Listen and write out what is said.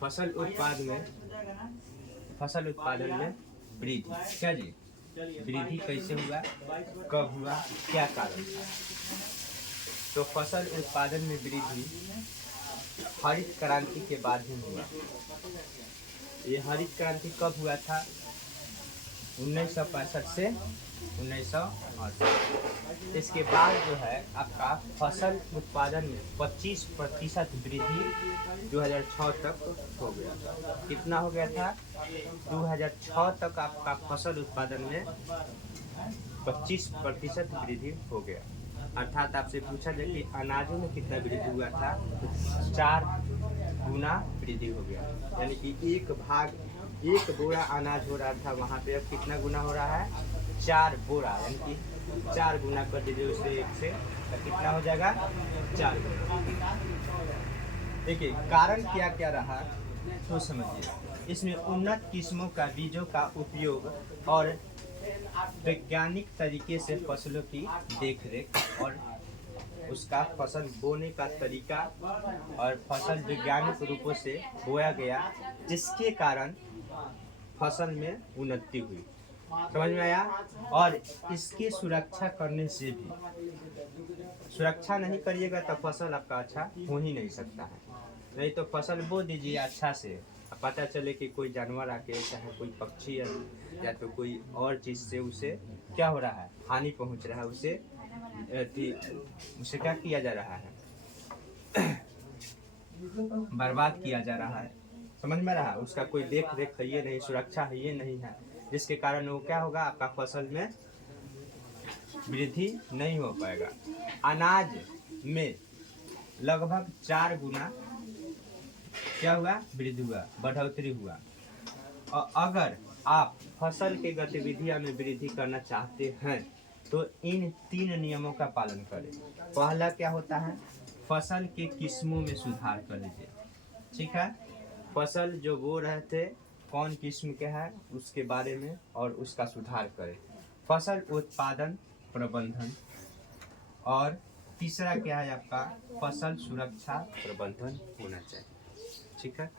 फसल उत्पादन में वृद्धि। क्या जी, वृद्धि कैसे हुआ, कब हुआ, क्या कारण था? तो फसल उत्पादन में वृद्धि हरित क्रांति के बाद ही हुआ। ये हरित क्रांति कब हुआ था? 1965 से 1968। इसके बाद जो है आपका फसल उत्पादन में 25% वृद्धि 2006 तक हो गया। कितना हो गया था? 2006 तक आपका फसल उत्पादन में 25% वृद्धि हो गया। अर्थात आपसे पूछा जाए कि अनाजों में कितना वृद्धि हुआ था, तो 4 गुना वृद्धि हो गया। यानी कि एक बोरा अनाज हो रहा था, वहाँ पे अब कितना गुना हो रहा है? 4 बोरा, यानी कि 4 गुना कर दीजिए उसे 1 से, तो कितना हो जाएगा? 4 गुना। देखिए कारण क्या क्या रहा तो समझिए। इसमें उन्नत किस्मों का बीजों का उपयोग और वैज्ञानिक तरीके से फसलों की देखरेख और उसका फसल बोने का तरीका और फसल वैज्ञानिक रूपों से बोया गया, जिसके कारण फसल में उन्नति हुई। समझ में आया? और इसकी सुरक्षा करने से भी, सुरक्षा नहीं करिएगा तो फसल आपका अच्छा हो ही नहीं सकता है। नहीं तो फसल बो दीजिए अच्छा से, पता चले कि कोई जानवर आके, चाहे कोई पक्षी या तो कोई और चीज़ से उसे क्या हो रहा है, हानि पहुंच रहा है, उसे क्या किया जा रहा है, बर्बाद किया जा रहा है। समझ में रहा? उसका कोई देख रेख है ये नहीं, सुरक्षा है ये नहीं है, जिसके कारण वो क्या होगा, आपका फसल में वृद्धि नहीं हो पाएगा। अनाज में लगभग 4 गुना क्या हुआ, वृद्धि हुआ, बढ़ोतरी हुआ। और अगर आप फसल के गतिविधियों में वृद्धि करना चाहते हैं तो इन 3 नियमों का पालन करें। पहला क्या होता है? फसल के किस्मों में सुधार कर लीजिए। ठीक है, फसल जो बो रहे थे कौन किस्म के है उसके बारे में और उसका सुधार करें। फसल उत्पादन प्रबंधन, और तीसरा क्या है आपका? फसल सुरक्षा प्रबंधन होना चाहिए। ठीक है।